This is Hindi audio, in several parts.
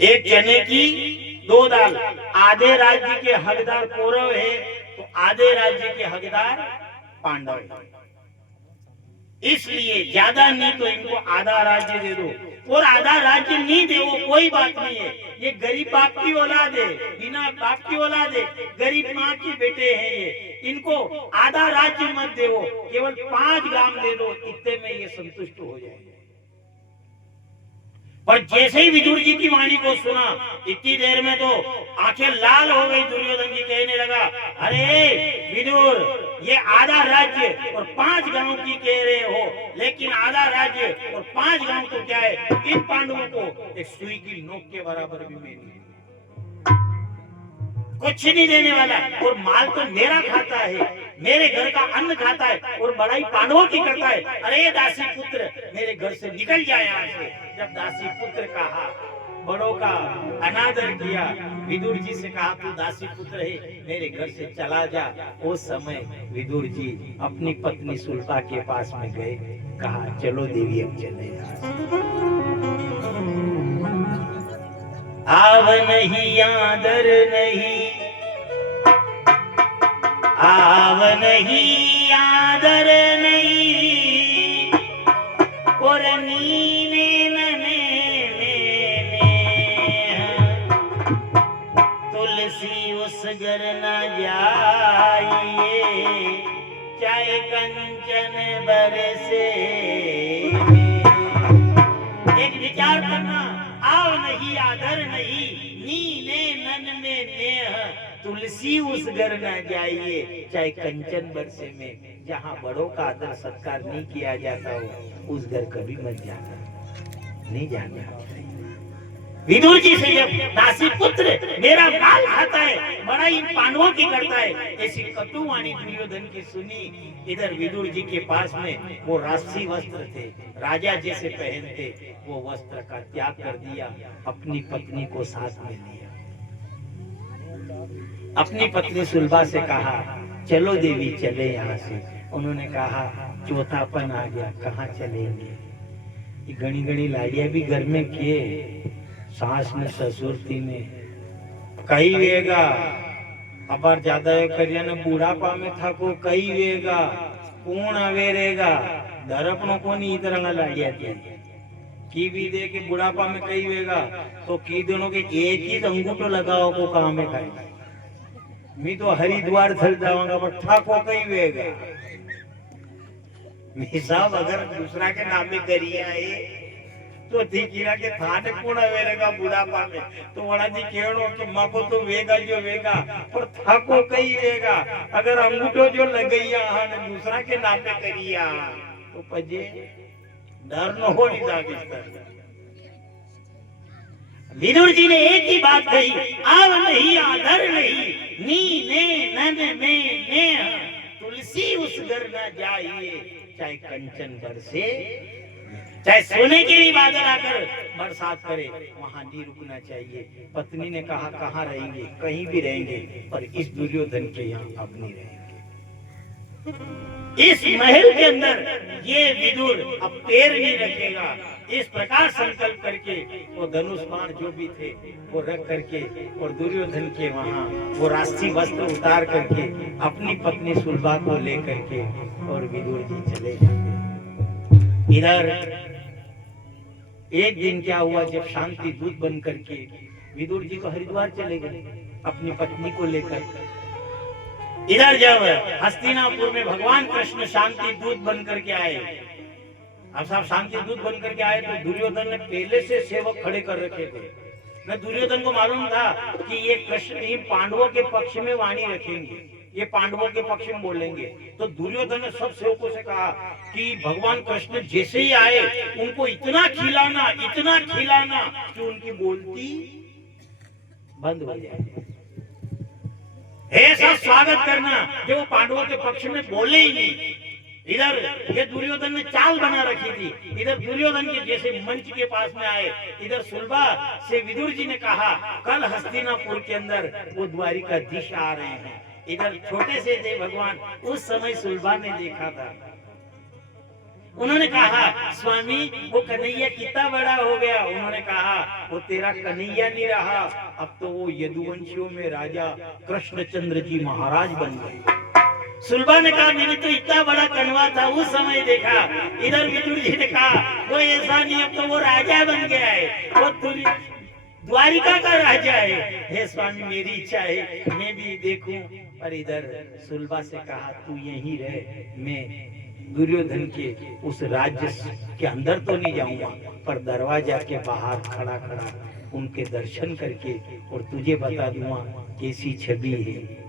एक चने की दो दाल। आधे राज्य के हकदार कौरव है तो आधे राज्य के हकदार पांडव है। इसलिए ज्यादा नहीं तो इनको आधा राज्य दे दो, और आधा राज्य नहीं दे वो कोई बात नहीं है। ये गरीब बाप की औलाद है, बिना बाप की औलाद है, गरीब माँ की बेटे हैं ये। इनको आधा राज्य मत दे, केवल 5 ग्राम दे दो, इतने में ये संतुष्ट हो जाए। पर जैसे ही विदुर जी की वाणी को सुना, इतनी देर में तो आंखें लाल हो गई दुर्योधन की। कहने लगा, अरे विदुर, ये आधा राज्य और 5 गांव की कह रहे हो, लेकिन आधा राज्य और 5 गांव तो क्या है, इन पांडवों को एक सुई की नोक के बराबर भी मैं नहीं, कुछ नहीं देने वाला। और माल तो मेरा खाता है, मेरे घर का अन्न खाता है, और बड़ाई पांडवों की करता है। अरे दासी पुत्र, मेरे घर से निकल जाए यहाँ से। जब दासी पुत्र कहा, बड़ों का अनादर किया, विदुर जी से कहा तू दासी पुत्र है, मेरे घर से चला जा। उस समय विदुर जी अपनी पत्नी सुल्फा के पास में गए, कहा चलो देवी अब चले। आव नहीं आदर नहीं, आव नहीं आदर नहीं, और नीने नने तुलसी उस घर न जाइए, चाहे कंचन बरसे। एक विचार करना, आव नहीं आदर नहीं, नीने नन में नेह, तुलसी उस घर न जाइए, चाहे कंचन बरसे में। जहाँ बड़ों का आदर सत्कार नहीं किया जाता हो, उस घर कभी मत जाना, नहीं जाना। विदुर जी से जब दासी पुत्र मेरा माल खाता है, बड़ा इन पांडवों की करता है, ऐसी कटुवाणी दुर्योधन की सुनी। इधर विदुर जी के पास में वो राष्ट्रीय वस्त्र थे, राजा जैसे पहनते, वो वस्त्र का त्याग कर दिया, अपनी पत्नी को साथ में लिया। अपनी पत्नी सुलभा से कहा चलो देवी चले यहाँ से। उन्होंने कहा चौथापन आ गया, कहाँ चलेंगे, ये घनी घनी लाड़िया भी घर में किए, सास ने ससुरती में कही वेगा, अबार ज्यादा करिया ने बुढ़ापा में था को कही वेगा, कौन अवेरेगा, दरपनों को नहीं इतना लाड़िया थी की भी दे के बुढ़ापा में कही वेगा, तो की दोनों के एक ही अंगूठो लगाओ को काम में खाएगा। मैं तो हरिद्वार चल जाऊंगा, पर ठाको कही वेगा, साहब अगर दूसरा के नाम में करिया है तो ठीक है कि थाने कौन वेरेगा बुढ़ापा में, तो वड़ा जी केड़ो कि माँ को तो वेगा जो वेगा, पर थाको कही वेगा। अगर अंगूठो जो लगैया ने दूसरा के नाम पे करिया तो पजे डर न हो नहीं जाता। विदुर जी ने एक ही बात कही, आव नहीं आदर नहीं, नी ने नन में ने, तुलसी उस घर न जाइए, चाहे कंचन बरसे, चाहे सोने के लिए बादल आकर बरसात करे, वहां नहीं रुकना चाहिए। पत्नी ने कहा कहाँ रहेंगे, कहीं भी रहेंगे, पर इस दुर्योधन के यहाँ अब नहीं रहेंगे। इस महल के अंदर ये विदुर अब पैर नहीं रखेगा। इस प्रकार संकल्प करके वो धनुष बाण जो भी थे वो रख करके, और दुर्योधन के वहां वो राष्ट्रीय वस्त्र उतार करके अपनी पत्नी सुलभा को लेकर के और विदुर जी चले जाते। इधर एक दिन क्या हुआ, जब शांति दूत बन करके विदुर जी तो हरिद्वार चले गए अपनी पत्नी को लेकर। इधर जब हस्तिनापुर में भगवान कृष्ण शांति दूत बन करके आए, अब साहब शांति दूत बन करके आए, तो दुर्योधन ने पहले से सेवक खड़े कर रखे थे। न दुर्योधन को मालूम था कि ये कृष्ण इन पांडवों के पक्ष में वाणी रखेंगे, ये पांडवों के पक्ष में बोलेंगे। तो दुर्योधन ने सब सेवकों से कहा कि भगवान कृष्ण जैसे ही आए उनको इतना खिलाना कि उनकी बोलती बंद हो जाए, ऐसा स्वागत करना जो पांडवों के पक्ष में बोले ही नहीं। इधर ये दुर्योधन ने चाल बना रखी थी। इधर दुर्योधन के जैसे मंच के पास में आए, इधर सुलभा से विदुर जी ने कहा कल हस्तिनापुर के अंदर वो द्वारिकाधीश आ रहे हैं। इधर छोटे से थे भगवान, उस समय सुलभा ने देखा था। उन्होंने कहा स्वामी वो कन्हैया कितना बड़ा हो गया। उन्होंने कहा वो तेरा कन्हैया नहीं रहा, अब तो वो यदुवंशियों में राजा कृष्णचंद्र जी महाराज बन गए। सुलभा ने कहा मैंने तो इतना बड़ा कनवा था उस समय देखा। इधर विदुर जी ने कहा वो ऐसा नहीं, अब तो वो राजा बन गया है, वो द्वारिका का राजा है। हे स्वामी मेरी इच्छा है मैं भी देखूं। पर इधर सुलभा से कहा तू यहीं रह, मैं दुर्योधन के उस राज्य के अंदर तो नहीं जाऊंगा, पर दरवाजा के बाहर खड़ा खड़ा उनके दर्शन करके और तुझे बता दूंगा कैसी छवि है,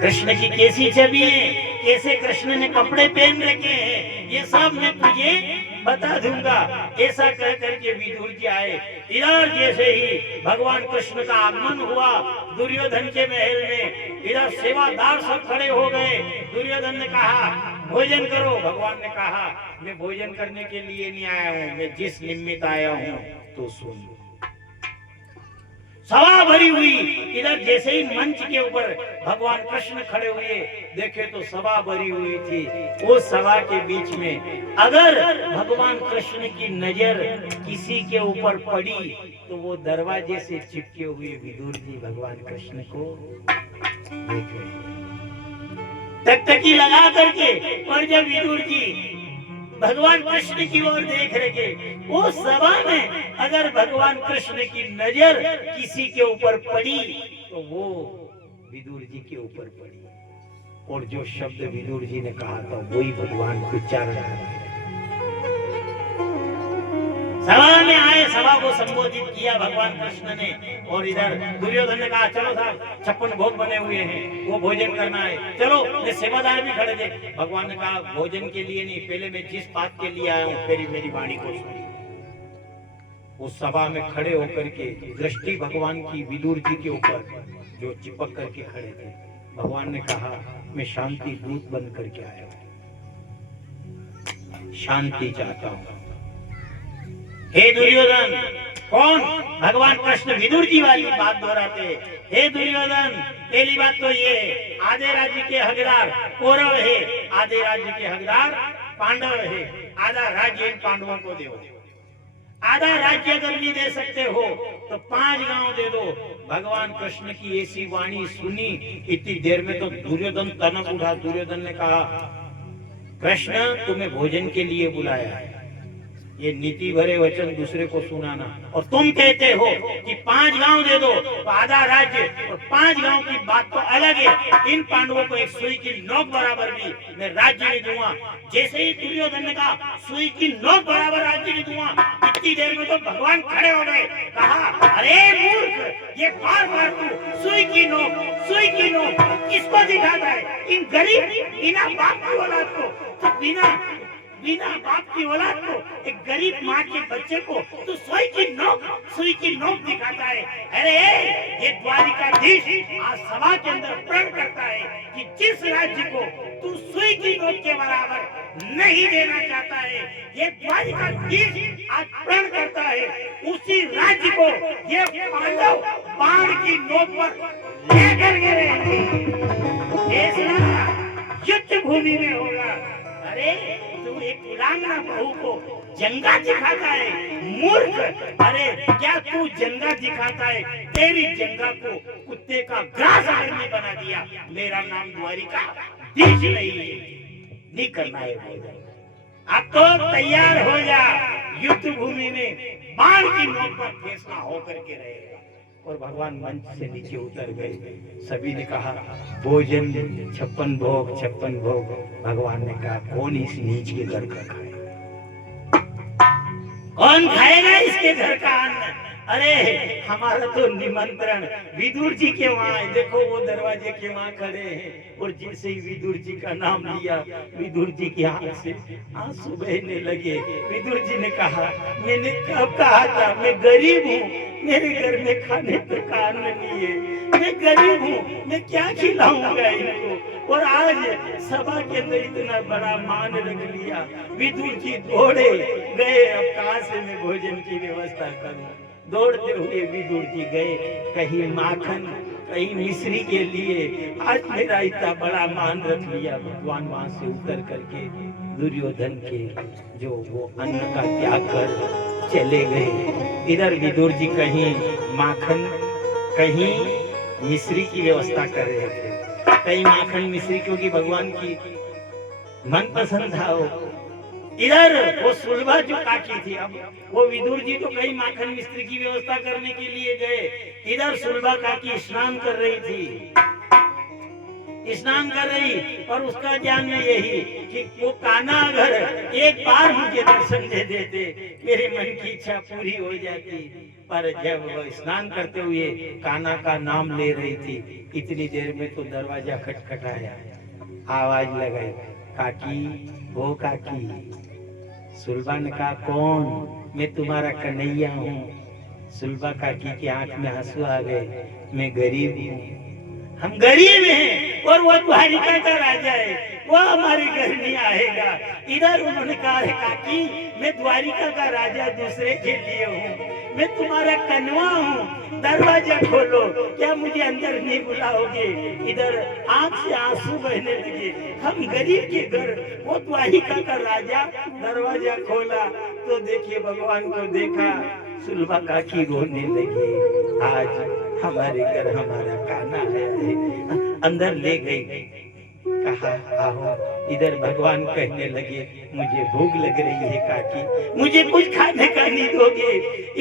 कृष्ण की कैसी छवि है, कैसे कृष्ण ने कपड़े पहन रखे हैं, ये सब मैं तुझे बता दूंगा। ऐसा कह करके विदुर जी आए। इधर जैसे ही भगवान कृष्ण का आगमन हुआ दुर्योधन के महल में, इधर सेवादार सब खड़े हो गए। दुर्योधन ने कहा भोजन करो। भगवान ने कहा मैं भोजन करने के लिए नहीं आया हूँ, मैं जिस निमित्त आया हूँ तो सुन। सभा भरी हुई। इधर जैसे ही मंच के ऊपर भगवान कृष्ण खड़े हुए देखे तो सभा भरी हुई थी। उस सभा के बीच में अगर भगवान कृष्ण की नजर किसी के ऊपर पड़ी तो वो दरवाजे से चिपके हुए विदुर जी भगवान कृष्ण को देख रहे हैं टकटकी लगा करके। और जब विदुर जी भगवान कृष्ण की ओर देख रहे, उस सभा में अगर भगवान कृष्ण की नजर किसी के ऊपर पड़ी तो वो विदुर जी के ऊपर पड़ी, और जो शब्द विदुर जी ने कहा था वही भगवान उच्चारण कर। सभा में आए, सभा को संबोधित किया भगवान कृष्ण ने। और इधर दुर्योधन ने कहा चलो साहब 56 भोग बने हुए हैं, वो भोजन करना है, चलो। ये सेवादार भी खड़े थे। भगवान ने कहा भोजन के लिए नहीं, पहले मैं जिस बात के लिए आया हूँ फिर मेरी वाणी को सुनिए। उस सभा में खड़े होकर के दृष्टि भगवान की विदुर जी के ऊपर जो चिपक करके खड़े थे, भगवान ने कहा मैं शांति दूत बन करके आया हूँ, शांति चाहता हूँ। हे दुर्योधन, कौन? भगवान कृष्ण विदुर जी वाली बात दोहराते। हे दुर्योधन, पहली बात तो ये है आधे राज्य के हकदार कौरव है, आधे राज्य के हकदार पांडव है। आधा राज्य इन पांडवों को दो, आधा राज्य अगर नहीं दे सकते हो तो 5 गांव दे दो। भगवान कृष्ण की ऐसी वाणी सुनी, इतनी देर में तो दुर्योधन तनक उठा। दुर्योधन ने कहा कृष्ण तुम्हें भोजन के लिए बुलाया है, ये नीति भरे वचन दूसरे को सुनाना, और तुम कहते हो कि 5 गांव दे दो तो आधा राज्य, और 5 गांव की बात तो अलग है। इन पांडवों को एक सुई की नोक बराबर भी मैं राज्य नहीं दूंगा। जैसे ही दुर्योधन ने कहा सुई की नोक बराबर राज्य नहीं दूंगा, इतनी देर में तो भगवान खड़े हो गए। कहा अरे मूर्ख, ये बार बार तू सुई की नोक किसको दिखाता है? इन गरीब बिना बाप की औलाद को, तो बिना बाप की औलाद को, एक गरीब माँ के बच्चे को तू सुई की नोक दिखाता है। अरे ये द्वारिकाधीश आज सभा के अंदर प्रण करता है कि जिस राज्य को तू सुई की नोक के बराबर नहीं देना चाहता है, ये द्वारिकाधीश आज प्रण करता है उसी राज्य को ये पांडव बाण की नोक पर लेकर के रहेंगे। युद्ध भूमि में होगा। अरे तू एक वीरांगना बहू को जंगा दिखाता है, मूर्ख। अरे क्या तू जंगा दिखाता है? तेरी जंगा को कुत्ते का ग्रास आदमी बना दिया। मेरा नाम द्वारिकाधीश नहीं करना है भोजन। अब तो तैयार हो जा, युद्ध भूमि में बाण की नोक पर फैसला होकर के रहेगा। और भगवान मंच से नीचे उतर गए। सभी ने कहा भोजन 56 भोग। भगवान ने कहा कौन इस नीच के घर का खाए? कौन खाएगा इसके घर का अन्न? अरे हमारा तो निमंत्रण विदुर जी के वहां है। देखो वो दरवाजे के वहां खड़े हैं, और जैसे ही विदुर जी का नाम लिया, विदुर जी की आंख से आंसू बहने लगे। विदुर जी ने कहा मैंने कब कहा था मैं गरीब हूँ, मेरे घर में खाने का अन्न नहीं है, मैं गरीब हूँ, मैं क्या खिलाऊंगा इनको? और आज सभा के अंदर इतना बड़ा मान रख लिया। विदुर जी दौड़े गए, अब कहाँ से मैं भोजन की व्यवस्था करूं? दौड़ते हुए विदुर जी गए, कहीं माखन कहीं मिश्री के लिए आज मेरा इतना बड़ा मान रख लिया। भगवान वहां से उतर करके दुर्योधन के जो वो अन्न का त्याग कर चले गए। इधर विदुर जी कहीं माखन कहीं मिश्री की व्यवस्था कर रहे थे, कहीं माखन मिश्री, क्योंकि भगवान की मन पसंद था वो। इधर वो सुलभा जो काकी थी, अब वो विदुर जी तो कहीं माखन मिश्री की व्यवस्था करने के लिए गए, इधर सुलभा काकी स्नान कर रही थी, स्नान कर रही, और उसका ज्ञान में यही कि वो कान्हा अगर एक बार मुझे दर्शन दे देते मेरे मन की इच्छा पूरी हो जाती। पर जब वो स्नान करते हुए कान्हा का नाम ले रही थी, इतनी देर में तो दरवाजा खटखटाया, आवाज लगाई, काकी ओ काकी। सुलभा ने कहा कौन? मैं तुम्हारा कन्हैया हूँ। सुलभा काकी की आंख में आंसू आ गए, मैं गरीब हूँ, हम गरीब हैं और वो द्वारिका का राजा है, वो हमारे घर नहीं आएगा। इधर उन्होंने कहा है काकी मैं द्वारिका का राजा दूसरे के लिए हूँ, मैं तुम्हारा कन्वा हूँ, दरवाजा खोलो, क्या मुझे अंदर नहीं बुलाओगे? इधर आंख से आंसू बहने लगे, हम गरीब के घर, वो द्वारिका का राजा। दरवाजा खोला तो देखिए भगवान को देखा, सुलभा काकी रोने लगी, आज हमारे घर हमारा कान्हा आया है। अंदर ले गई, कहा आओ। इधर भगवान कहने लगे मुझे भूख लग रही है काकी, मुझे कुछ खाने का नहीं दोगे?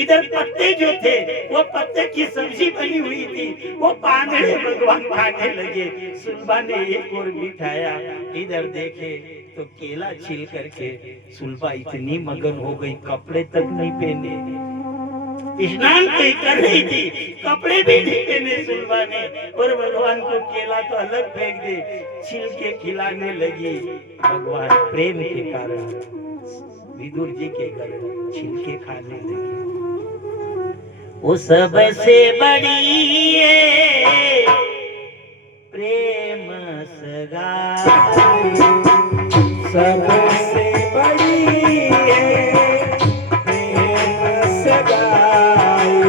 इधर पत्ते जो थे वो पत्ते की सब्जी बनी हुई थी, वो पांगड़े भगवान खाने लगे। सुलभा ने एक और बिठाया, इधर देखे तो केला छील करके सुलभा इतनी मगन हो गई, कपड़े तक नहीं पहने, स्नान कर रही थी, कपड़े भी नहीं पहने सुलभा ने, और भगवान को केला तो अलग फेंक दे, छिलके खिलाने लगी। भगवान प्रेम के कारण विदुर जी के घर छिलके खाने लगी। वो सबसे बड़ी है प्रेम सगाई, सबसे बड़ी है प्रेम सगाई।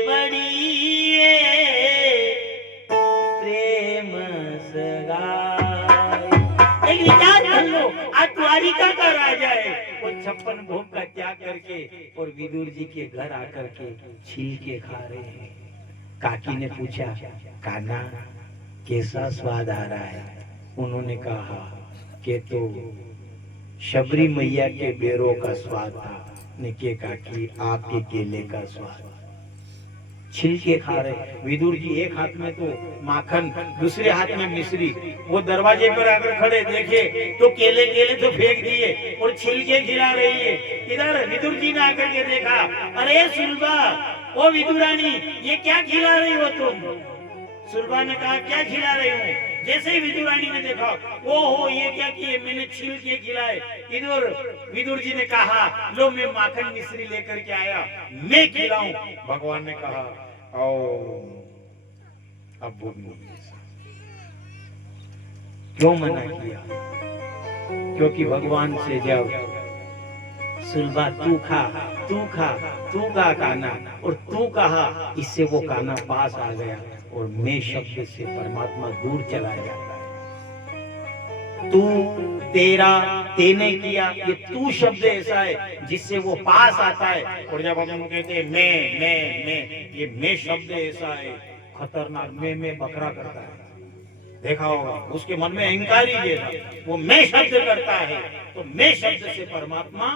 बड़ी प्रेम सगाई। एक विचार कर लो, आज द्वारिका का राजा है, वो 56 भोग का त्याग करके और विदुर जी के घर आकर के छिलके खा रहे हैं। काकी ने पूछा, कान्हा कैसा स्वाद आ रहा है? उन्होंने कहा कि तो शबरी मैया के बेरों का स्वाद था, ने के काकी आपके केले का स्वाद। छिलके खा रहे विदुर जी, एक हाथ में तो माखन, दूसरे हाथ में मिश्री। वो दरवाजे पर आकर खड़े, देखे तो केले केले तो फेंक दिए और छिलके खिला रही है। इधर विदुर जी ने आकर के देखा, अरे सुलभा, ओ विदुरानी, ये क्या खिला रही हो तुम? सुलभा ने कहा, क्या खिला रही हूँ? जैसे ही विदुरानी ने देखा, ओहो ये क्या किए, मैंने छिलके खिलाए। इधर विदुर जी ने कहा, लो मैं माखन मिश्री लेकर के आया, मैं खिलाऊं। भगवान ने कहा, अब भूख नहीं। क्यों मना किया? क्योंकि भगवान से जब सुलभा तू खा, तू खा, तू का काना, और तू कहा, इससे वो काना पास आ गया और मैं शब्द से परमात्मा दूर चला जाता है। तू, तेरा, तेने किया, ये तू शब्द ऐसा है जिससे वो पास आता है। और जब हम कहते हैं मैं, ये मैं शब्द ऐसा है खतरनाक, मैं बकरा करता है, देखा होगा उसके मन में अहंकार ही है, वो मैं शब्द करता है, तो मैं शब्द से परमात्मा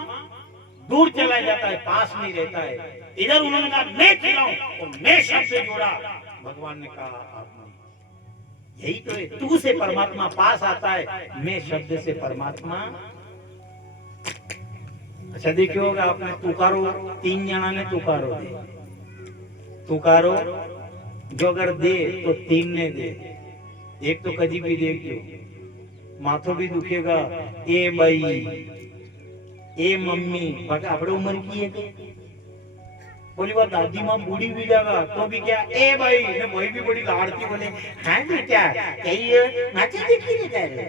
दूर चला जाता है, पास नहीं रहता है। इधर उन्होंने कहा मैं खिलाऊं और मैं शब्द जोड़ा। भगवान ने कहा, आपने यही तो है, तू से परमात्मा पास आता है, मैं शब्द से परमात्मा। अच्छा देखिए होगा आपने, तुकारो 3 जना ने तुकारो दे, तुकारो जो अगर दे तो 3 ने दे, एक तो कभी भी देखो माथो भी दुखेगा, ए भाई, ए मम्मी, अपने उम्र की है, बोली बात दादी माँ बूढ़ी भी जाएगा तो भी क्या, ए भाई ने भाई भी बड़ी लाड़ती, बोले हाँ बेटा कही नाचे देखी रहता है।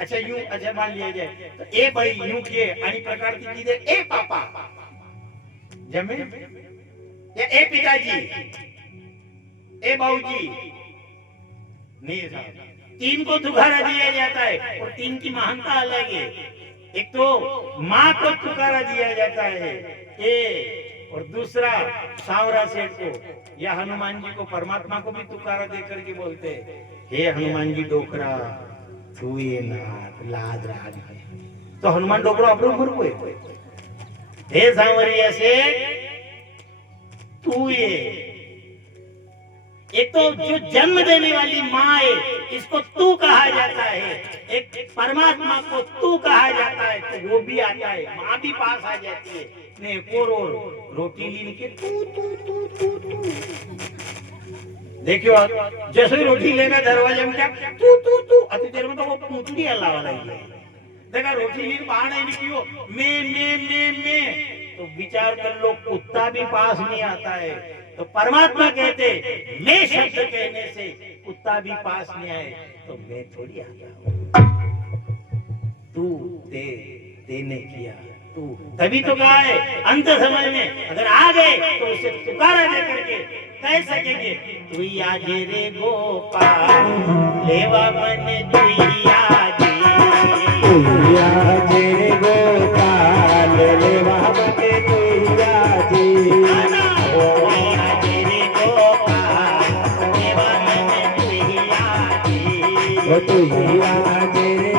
अच्छा यूं, अच्छा मान लिया जाए तो ए भाई यूं किए आणि प्रकार की चीजें, ए पापा जमे, या ए पिताजी, ए बाबूजी, नहीं साहब, 3 को दुखारा दिया जाता है और 3 की महानता अलग है। एक तो माँ को पुकारा दिया जाता है, ए, और दूसरा सांवरा सेठ को या हनुमान जी को, परमात्मा को भी तुकारा देकर के बोलते हैं, हे हनुमान जी डोकरा तू ये नाथ लाज राज है, तो हनुमान डोकरा अपने उम्र को है, हे सांवरिया सेठ तू ये। एक तो जो जन्म देने वाली माँ है, इसको तू कहा जाता है, एक परमात्मा को तू कहा जाता है, तो वो भी आता है, माँ भी पास आ जाती है। ने रोटी ली के तू तू तू तू तू, देखियो जैसे ही रोटी लेगा दरवाजे में क्या तू तू तू, अति देर में तो वो पूछड़ी अल्लाह वाला ही है। देखा रोटी ली बाहर नहीं निकलियो, मैं, तो विचार कर लो कुत्ता भी पास नहीं आता है। तो परमात्मा कहते मैं शब्द कहने से कुत्ता भी पास नहीं आए, तो मैं थोड़ी आता हूं, तू तेने किया तू, तभी तो कहा है अंत समय में अगर आ गए तो उसे पुकारा दे करके कह सकेंगे, तू आज रे गोपाल लेवा मन तू आज रे गोपाल लेवा मन तू आज तू आज रे